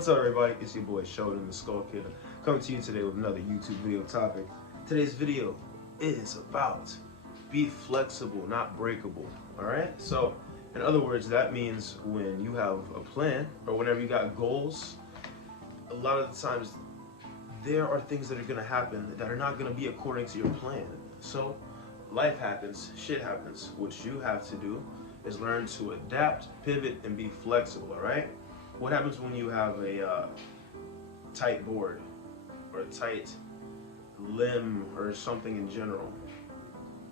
What's up, everybody? It's your boy Sheldon the Skull Kid, coming to you today with another YouTube video topic. Today's video is about be flexible, not breakable. Alright? So, in other words, that means when you have a plan or whenever you got goals, a lot of the times there are things that are going to happen that are not going to be according to your plan. So, life happens, shit happens. What you have to do is learn to adapt, pivot, and be flexible, alright? What happens when you have a tight board or a tight limb or something in general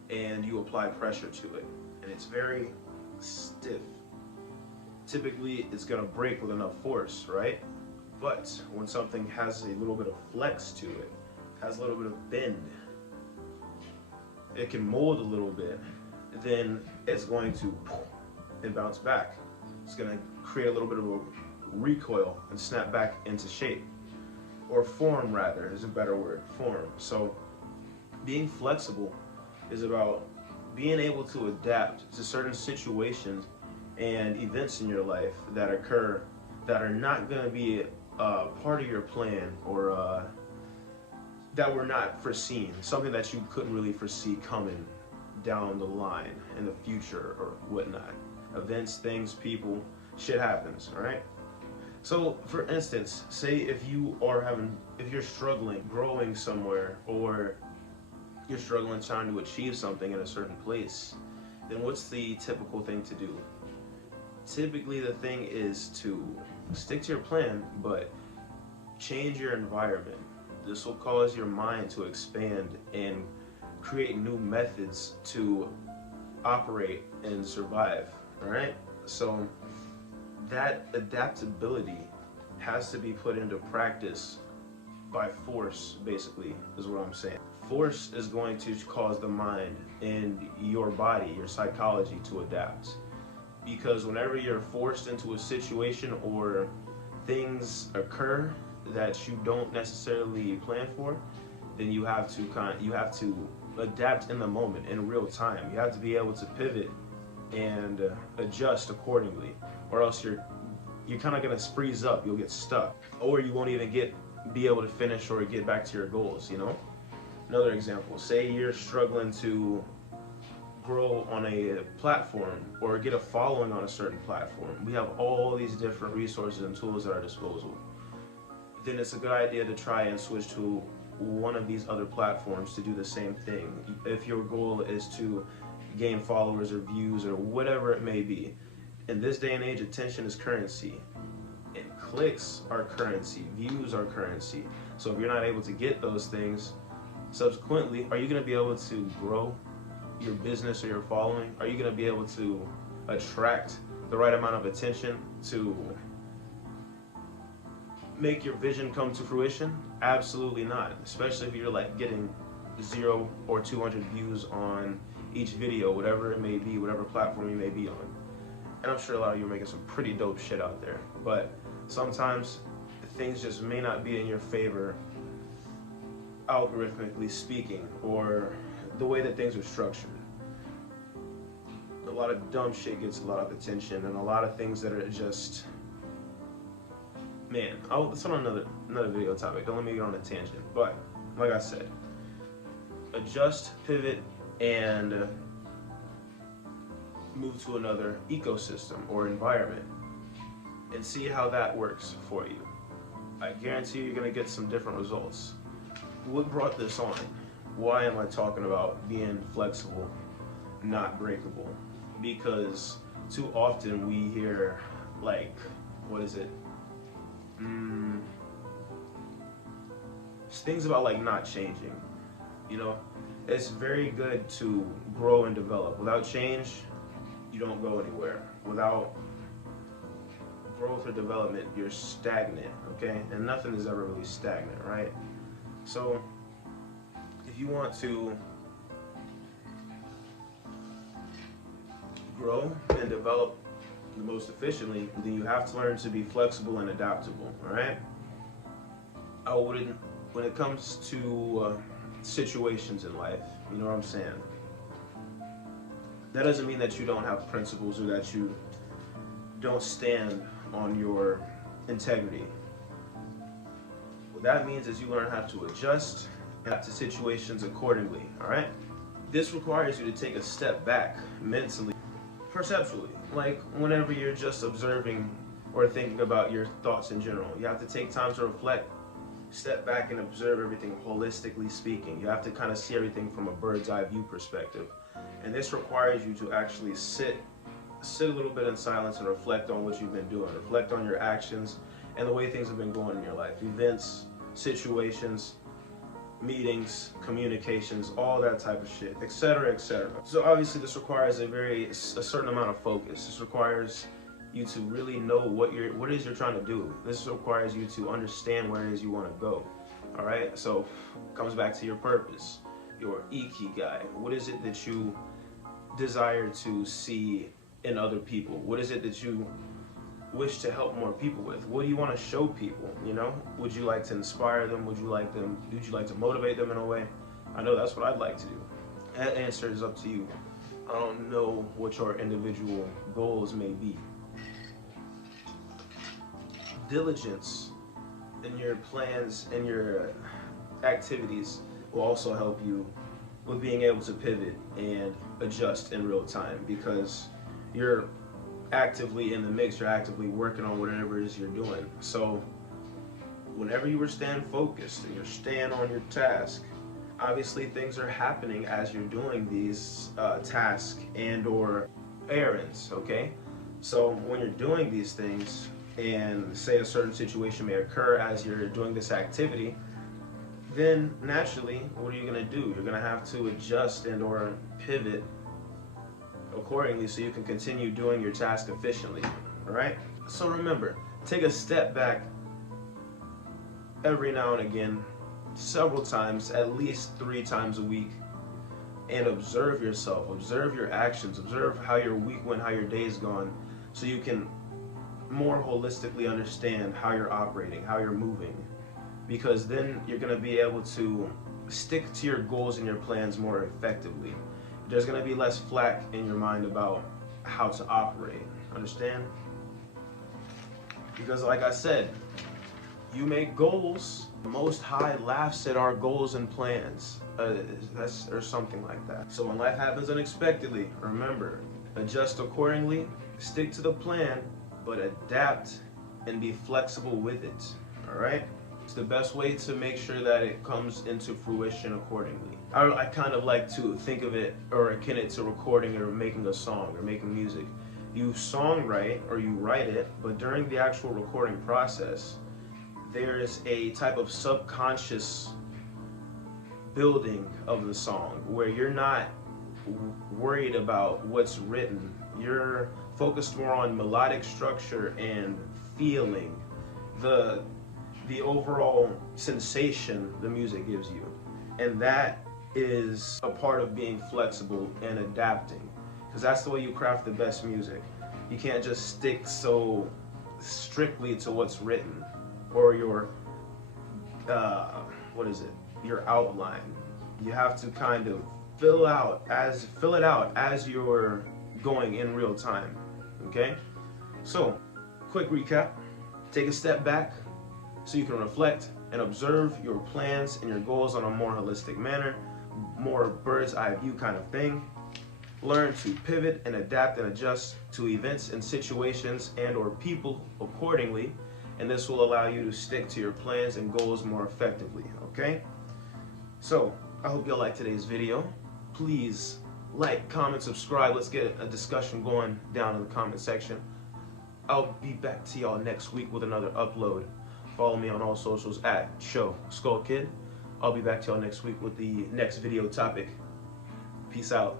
and you apply pressure to it and it's very stiff? Typically it's going to break with enough force, right? But when something has a little bit of flex to it, has a little bit of bend, it can mold a little bit, then it's going to bounce back. It's going to create a little bit of a recoil and snap back into shape, or form rather is a better word, form. So being flexible is about being able to adapt to certain situations and events in your life that occur that are not going to be part of your plan, or that were not foreseen, something that you couldn't really foresee coming down the line in the future or whatnot. Events, things, people, shit happens, alright? So, for instance, say if you're struggling growing somewhere, or you're struggling trying to achieve something in a certain place, then what's the typical thing to do? Typically the thing is to stick to your plan, but change your environment. This will cause your mind to expand and create new methods to operate and survive, alright? So that adaptability has to be put into practice by force, basically, is what I'm saying. Force is going to cause the mind and your body, your psychology, to adapt. Because whenever you're forced into a situation or things occur that you don't necessarily plan for, then you have to adapt in the moment, in real time. You have to be able to pivot and adjust accordingly, or else you're kind of gonna freeze up. You'll get stuck, or you won't even be able to finish or get back to your goals. You know. Another example: say you're struggling to grow on a platform or get a following on a certain platform. We have all these different resources and tools at our disposal. Then it's a good idea to try and switch to one of these other platforms to do the same thing. If your goal is to gain followers or views or whatever it may be. In this day and age, attention is currency, and clicks are currency, views are currency. So if you're not able to get those things, subsequently, are you going to be able to grow your business or your following? Are you going to be able to attract the right amount of attention to make your vision come to fruition? Absolutely not. Especially if you're like getting 0 or 200 views on each video, whatever it may be, whatever platform you may be on. And I'm sure a lot of you are making some pretty dope shit out there, but sometimes things just may not be in your favor, algorithmically speaking, or the way that things are structured. A lot of dumb shit gets a lot of attention, and a lot of things that are just, man, that's on another video topic. Don't let me get on a tangent. But like I said, adjust, pivot, and move to another ecosystem or environment and see how that works for you. I guarantee you're gonna get some different results. What brought this on? Why am I talking about being flexible, not breakable? Because too often we hear, like, what is it? Things about like not changing. You know, it's very good to grow and develop. Without change, you don't go anywhere. Without growth or development, you're stagnant, okay? And nothing is ever really stagnant, right? So if you want to grow and develop the most efficiently, then you have to learn to be flexible and adaptable, all right? When it comes to situations in life, you know what I'm saying? That doesn't mean that you don't have principles or that you don't stand on your integrity. What that means is you learn how to adjust and adapt to situations accordingly, all right? This requires you to take a step back mentally, perceptually, like whenever you're just observing or thinking about your thoughts in general. You have to take time to reflect, step back and observe everything holistically speaking. You have to kind of see everything from a bird's eye view perspective. And this requires you to actually sit a little bit in silence and reflect on what you've been doing. Reflect on your actions and the way things have been going in your life. Events, situations, meetings, communications, all that type of shit, etc., etc. So obviously this requires a certain amount of focus. This requires you to really know what it is you're trying to do. This requires you to understand where it is you want to go. All right, so it comes back to your purpose, your ikigai. What is it that you desire to see in other people? What is it that you wish to help more people with? What do you want to show people? You know, would you like to inspire them? Would you like to motivate them in a way? I know that's what I'd like to do. That answer is up to you. I don't know what your individual goals may be. Diligence in your plans and your activities will also help you with being able to pivot and adjust in real time, because you're actively in the mix, you're actively working on whatever it is you're doing. So whenever you are staying focused and you're staying on your task, obviously things are happening as you're doing these tasks and or errands, okay? So when you're doing these things, and say a certain situation may occur as you're doing this activity, then naturally, what are you gonna do? You're gonna have to adjust and or pivot accordingly so you can continue doing your task efficiently, all right? So remember, take a step back every now and again, several times, at least 3 times a week, and observe yourself, observe your actions, observe how your week went, how your day's gone, so you can more holistically understand how you're operating, how you're moving, because then you're going to be able to stick to your goals and your plans more effectively. There's going to be less flack in your mind about how to operate, understand? Because like I said, you make goals, Most High laughs at our goals and plans, or something like that. So when life happens unexpectedly, remember, adjust accordingly, stick to the plan, but adapt and be flexible with it, all right? It's the best way to make sure that it comes into fruition accordingly. I kind of like to think of it or akin it to recording or making a song or making music. You songwrite or you write it, but during the actual recording process, there's a type of subconscious building of the song where you're not worried about what's written. You're focused more on melodic structure and feeling the overall sensation the music gives you. And that is a part of being flexible and adapting, because that's the way you craft the best music. You can't just stick so strictly to what's written or your your outline. You have to kind of fill it out as you're going in real time. Okay? So, quick recap. Take a step back so you can reflect and observe your plans and your goals on a more holistic manner, more bird's eye view kind of thing. Learn to pivot and adapt and adjust to events and situations and or people accordingly, and this will allow you to stick to your plans and goals more effectively, okay? So, I hope y'all liked today's video. Please like, comment, subscribe. Let's get a discussion going down in the comment section. I'll be back to y'all next week with another upload. Follow me on all socials at @ShowSkullKid. I'll be back to y'all next week with the next video topic. Peace out.